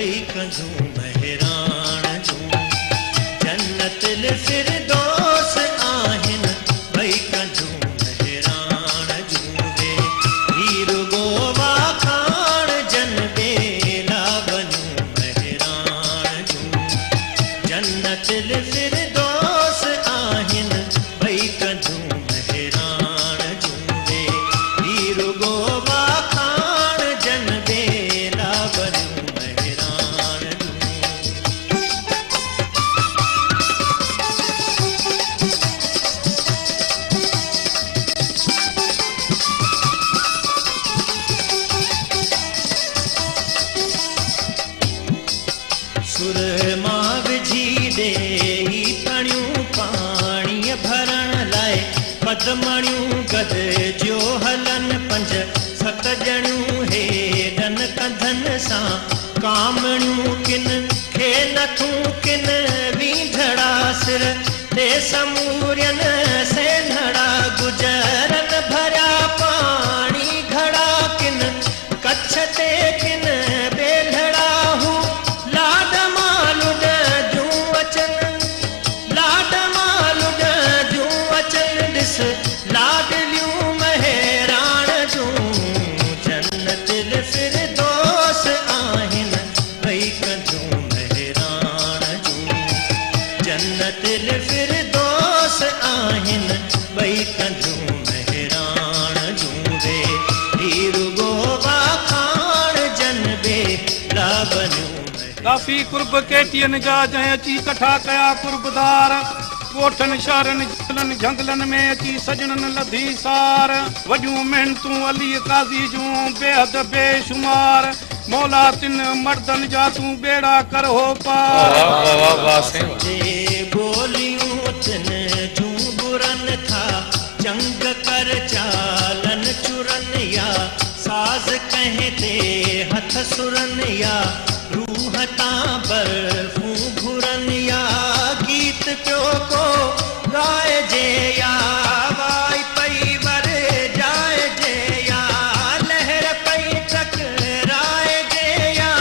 भई कंदूं महराण जूं जन्नतिल फिरदौस आहिनि भई कंदूं महराण जूं वे हीर गोवा खाण जन बेला बनूं महराण जूं जन्नतिल फिरदौस आहिनि भई कंदूं महराण जूं वे हीर गोवा खाण जन बेला बनूं महराण जूं सुरमा विझी ॾेई पणियूं पाणीअ भरण लाइ पदमणियूं गॾिजियो हलनि पंज सत ॼणियूं हेॾनि कंधनि सां कामणियूं किन खे नथूं किन वींझड़ा सिर ते समूरियनि सेनड़ा गुजरनि भरिया पाणी घड़ा किन कच्छ ते किन बेलड़ा हूं लाड मालुड जूं अचनि लाड मालुड जूं अचनि ॾिस लाडलियूं महराण जूं जन्नतिल फिरदौस आहिनि भई कंदूं महराण जूं जन्नतिल फिरदौस आहिनि भई कंदूं महराण जूं वे हीर गोवा खाण जन बेला बनूं काफ़ी कुर्ब केटियन जा जंहिं अची कठा कया कुर्बदार कोठन शहरन जंगलन झंगलन में अची सजणन लधी सार वॾियूं महिनतूं अली काज़ी जूं बेहद बेशुमार मौला तिन मर्दन जा तूं बेड़ा कर हो पार जे बोलियूं तिन जूं बुरन था जंग कर चालन चुरन या साज़ कहीं ते हथ सुरन या रूह तां बर्फूं घुरन या गीत पियो को गाए जे या वाई पई वर जाए जे या लहर पई टकराए जे या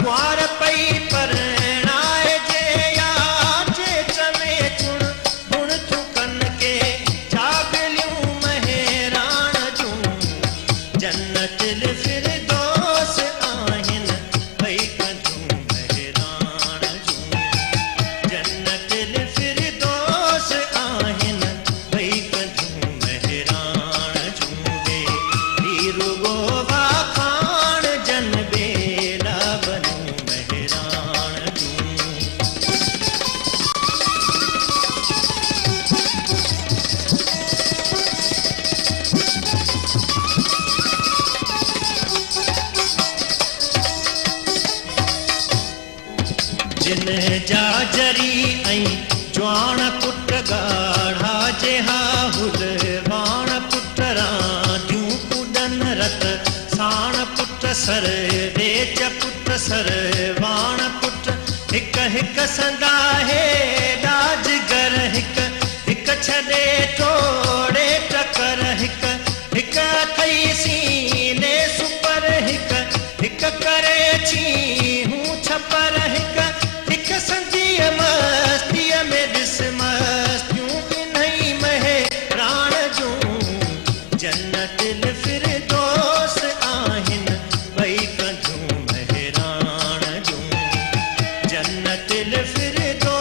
कुंवार पई परणाए जे या चेट में चुण गुण थुकन के चाबलियूं महराण जूं जन्नतिल फिरदौस आहिनि भई कंदूं महराण जूं जन्नतिल फिरदौस आहिनि भई कंदूं महराण जूं वे हीर गोवा खाण जन बेला बनूं महराण जूं जिन जा जरी ऐं ज्वाण पुट ॻाढ़ा जेहा हुल वाण पुट रांदियूं कुॾन रत साण put sir vetch put sir वाण पुट हिक हिक संदा हे डाजगर हिक हिक छॾे टोड़े टकर हिक हिक अथई सीने सुपर हिक हिक करे छीहूं छपर हिक हिक संजीअ मस्तीअ में ॾिस मस्तियूं इन्हई महराण जूं जन्नतिल फिरदौस आहिनि भई कंदूं महराण जूं जन्नतिल फिरदौस